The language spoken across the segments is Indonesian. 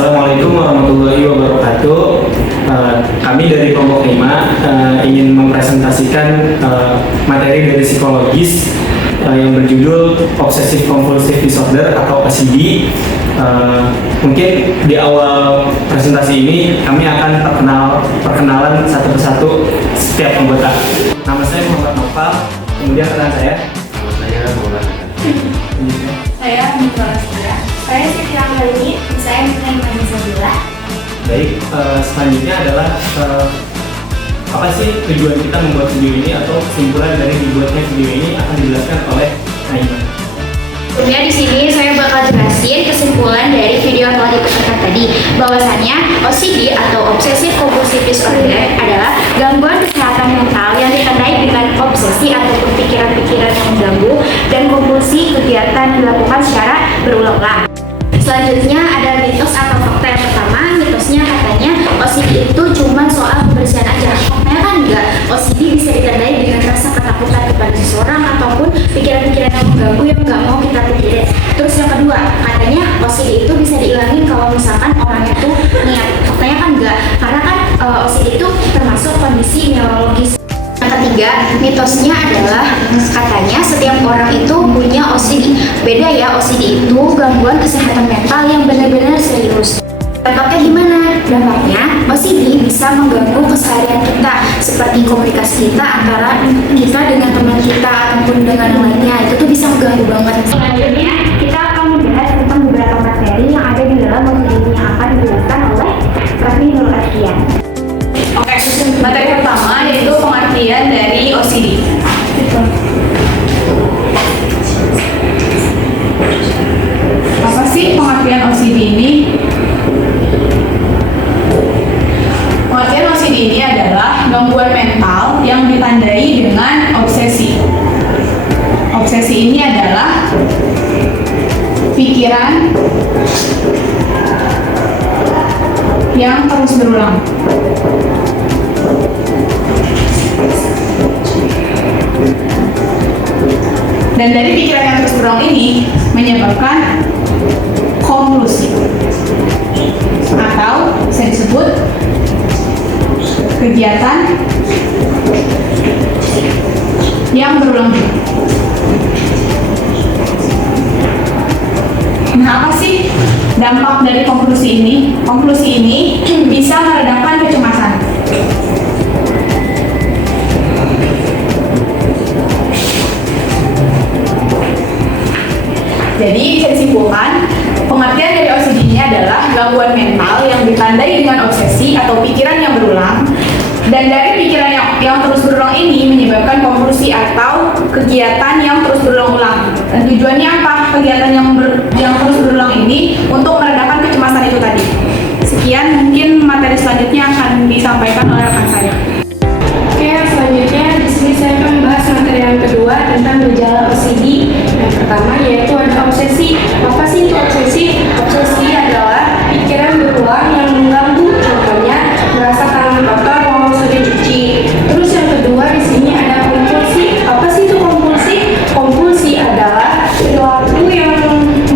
Assalamualaikum warahmatullahi wabarakatuh. Kami dari kelompok 5 ingin mempresentasikan materi dari psikologis yang berjudul Obsessive Compulsive Disorder atau OCD. Mungkin di awal presentasi ini kami akan perkenalan satu persatu setiap anggota. Nama saya Muhammad Nopal, kemudian rekan saya. Nama saya Muhammad. Saya Mitra Lastia. Saya Siti Anggalini. Saya Mitra Isabella. Baik, selanjutnya adalah apa sih tujuan kita membuat video ini atau kesimpulan dari dibuatnya video ini akan dijelaskan oleh Naima. Kemudian di sini saya bakal jelasin kesimpulan dari video yang telah diputarkan tadi, bahwasannya OCD atau Obsessive Compulsive Disorder adalah gangguan kesehatan mental yang ditandai dengan obsesi atau pikiran-pikiran yang mengganggu dan kompulsi kegiatan dilakukan secara berulang-ulang. Selanjutnya ada mitos atau fakta yang pertama. Mitosnya katanya OCD itu cuma soal kebersihan aja. Faktanya kan enggak. OCD bisa ditandai dengan rasa ketakutan kepada seseorang ataupun pikiran-pikiran yang mengganggu yang nggak mau kita pikirin. Terus yang kedua, katanya OCD itu bisa dihilangin kalau misalkan orangnya tuh niat. Faktanya kan enggak, karena kan OCD itu termasuk kondisi neurologis. Yang ketiga, mitosnya adalah katanya setiap orang itu punya OCD. Beda ya, OCD itu gangguan kesehatan mental yang benar-benar serius. Dampaknya gimana? Dampaknya OCD bisa mengganggu keseharian kita, seperti komunikasi kita antara kita dengan teman kita ataupun dengan lainnya. Itu tuh bisa mengganggu banget. Selanjutnya kita akan membahas tentang beberapa materi yang ada di dalam OCD yang akan dijelaskan oleh Raffi Nur Ardian. Oke, materi pertama yaitu pengertian dari OCD. Apa sih pengertian OCD ini? Pengertian OCD ini adalah gangguan mental yang ditandai dengan obsesi. Obsesi ini adalah pikiran yang terus berulang. Dan dari pikiran yang terus berulang ini menyebabkan kompulsi atau bisa disebut kegiatan yang berulang. Nah, apa sih dampak dari kompulsi ini? Kompulsi ini bisa meredakan kecemasan. Jadi bisa disimpulkan, pengertian dari OCD ini adalah gangguan mental yang ditandai dengan obsesi atau pikiran yang berulang. Dan dari pikiran yang terus berulang ini menyebabkan kompulsi atau kegiatan yang terus berulang-ulang. Dan tujuannya apa? Kegiatan yang terus berulang ini untuk meredakan kecemasan itu tadi. Sekian, mungkin materi selanjutnya akan disampaikan oleh rekan saya. Oke, selanjutnya di sini saya akan membahas materi yang kedua tentang gejala OCD. Yang pertama yaitu ada obsesi. Apa sih itu obsesi? Obsesi adalah pikiran berulang yang mengganggu. Contohnya merasa tangan kotor walau sudah cuci. Terus yang kedua di sini ada kompulsi. Apa sih itu kompulsi? Kompulsi adalah perilaku yang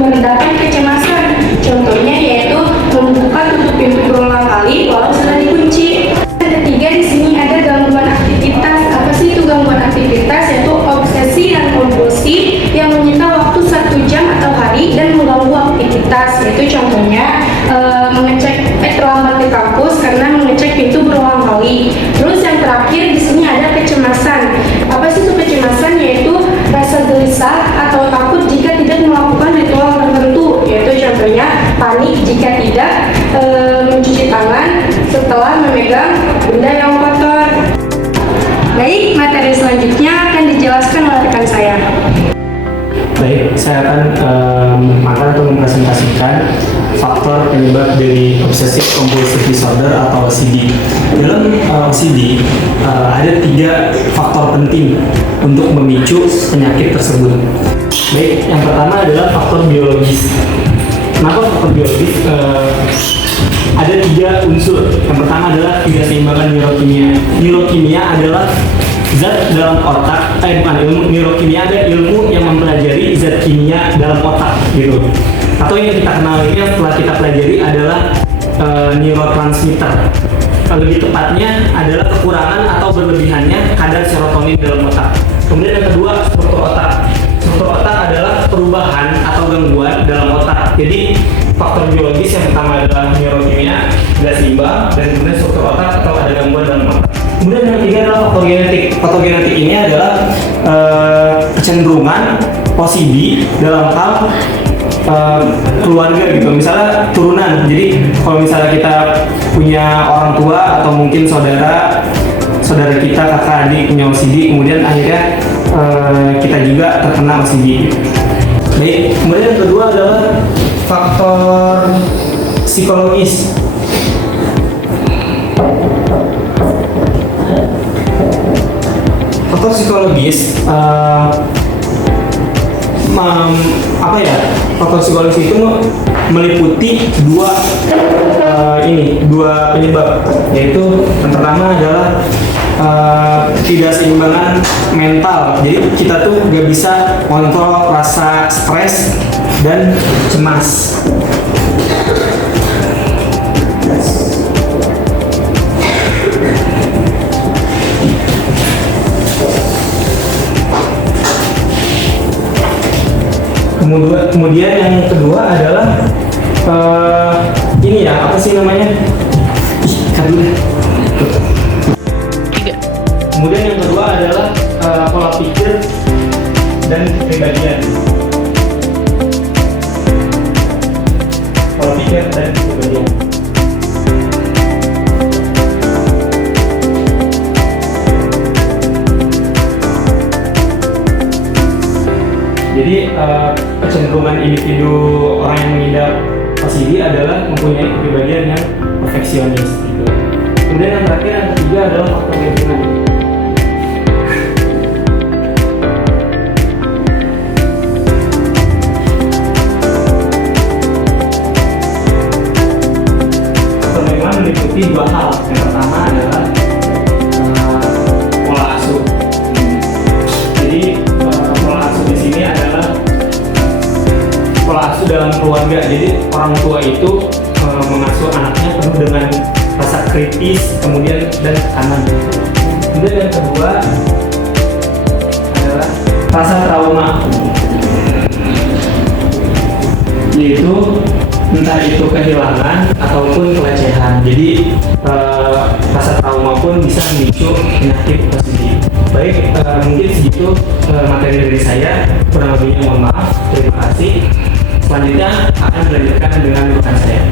meredakan kecemasan. Contohnya yaitu membuka tutup pintu berulang kali walau sudah dikunci. Yang ketiga di sini ada gangguan aktivitas. Apa sih itu gangguan aktivitas? Yaitu obsesi dan kompulsi yang menyita waktu 1 jam atau hari dan mengganggu aktivitas. Yaitu contohnya mengecek terlambat di kampus karena mengecek pintu berulang kali. Terus yang terakhir di sini ada kecemasan. Apa sih itu kecemasan? Yaitu rasa gelisah atau takut jika tidak melakukan ritual tertentu. Yaitu contohnya panik jika tidak mencuci tangan setelah memegang benda yang kotor. Baik, materi selanjutnya akan dijelaskan oleh rekan saya. Baik, saya akan mempresentasikan faktor penyebab dari Obsessive Compulsive Disorder atau OCD. Dalam OCD ada 3 faktor penting untuk memicu penyakit tersebut. Baik, yang pertama adalah faktor biologis. Kenapa faktor biologis? Ada 3 unsur. Yang pertama adalah ketidakseimbangan neurokimia. Neurokimia adalah zat dalam otak, bukan ilmu neurokimia, ada ilmu yang mempelajari zat kimia dalam otak gitu. atau yang kita kenal ini yang setelah kita pelajari adalah neurotransmitter. Lebih tepatnya adalah kekurangan atau berlebihannya kadar serotonin dalam otak. Kemudian yang kedua, struktur otak. Struktur otak adalah perubahan atau gangguan dalam otak. Jadi faktor biologis yang pertama adalah neurokimia, tidak seimbang, dan kemudian struktur otak atau ada gangguan dalam otak. Kemudian yang ketiga adalah faktor genetik. Faktor genetik ini adalah kecenderungan OCD dalam hal keluarga gitu, misalnya turunan. Jadi kalau misalnya kita punya orang tua atau mungkin saudara kita, kakak adik punya OCD, kemudian akhirnya kita juga terkena OCD. Baik, kemudian yang kedua adalah faktor psikologis. Faktor psikologis faktor psikologis itu meliputi dua penyebab, yaitu yang pertama adalah ketidakseimbangan mental. Jadi kita tuh gak bisa kontrol rasa stres dan cemas. Kemudian yang kedua adalah ini ya, apa sih namanya? Kemudian yang kedua adalah pola pikir dan kepribadian. Pola pikir dan kepribadian. Jadi kecenderungan individu orang yang mengidap OCD adalah mempunyai kepribadian yang perfeksionis gitu. Kemudian yang terakhir, yang ketiga adalah faktor lingkungan. Faktor lingkungan meliputi dua hal. Yang pertama adalah pola asuh. Jadi pola asuh di sini adalah pola asuh dalam keluarga. Jadi orang tua itu mengasuh anaknya penuh dengan rasa kritis, kemudian dan tekanan. Kemudian yang kedua adalah rasa trauma, yaitu entah itu kehilangan ataupun pelecehan. Jadi rasa trauma pun bisa memicu penyakit OCD. Baik, mungkin segitu materi dari saya. Kurang lebihnya mohon maaf. Terima kasih. Selanjutnya akan dilanjutkan dengan rekan saya.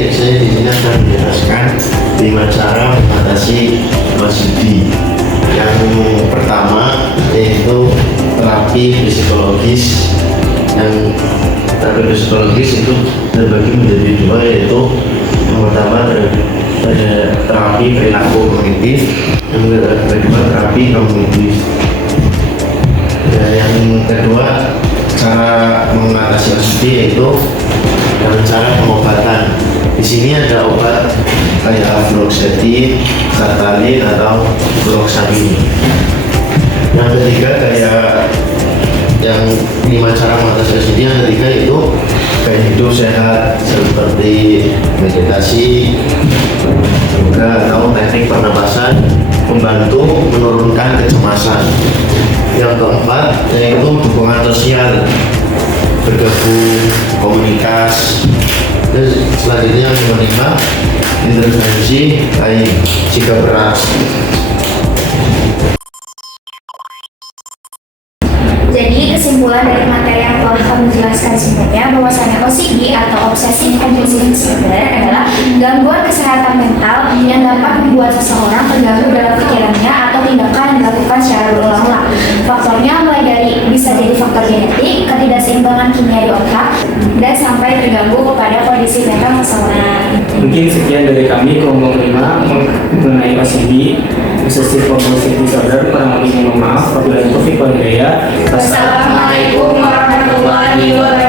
Saya di sini akan menjelaskan 5 cara mengatasi OCD. Yang pertama yaitu terapi psikologis. Yang terapi psikologis itu terbagi menjadi dua, yaitu yang pertama ada terapi perilaku kognitif, yang kedua terapi kognitif. Yang kedua, cara mengatasi OCD yaitu dengan cara pengobatan. Di sini ada obat kayak fluoxetine, sertralin atau fluoxamine. Yang ketiga kayak yang 5 cara mengatasi OCD, yang ketiga itu gaya hidup sehat seperti meditasi, yoga atau teknik pernapasan membantu menurunkan kecemasan. Yang keempat yaitu dukungan sosial, bergabung, komunitas. Dan selanjutnya yang kelima, intervensi baik jika berat. Jadi kesimpulan dari materi yang telah kami jelaskan sebelumnya bahwasanya OCD atau Obsessive Compulsive Disorder adalah gangguan kesehatan mental yang dapat membuat seseorang terganggu dalam pikirannya atau tindakan yang dilakukan secara berulang-ulang. Faktornya mulai dari bisa jadi faktor genetik, ketidakseimbangan kimia di otak, dan sampai terganggu kepada kondisi mental seseorang. Mungkin sekian dari kami kelompok 5 mengenai OCD, Obsessive Compulsive Disorder. Kurang lebihnya mohon maaf. Wabillahi taufiq wal hidayah. Wassalamualaikum warahmatullahi wabarakatuh.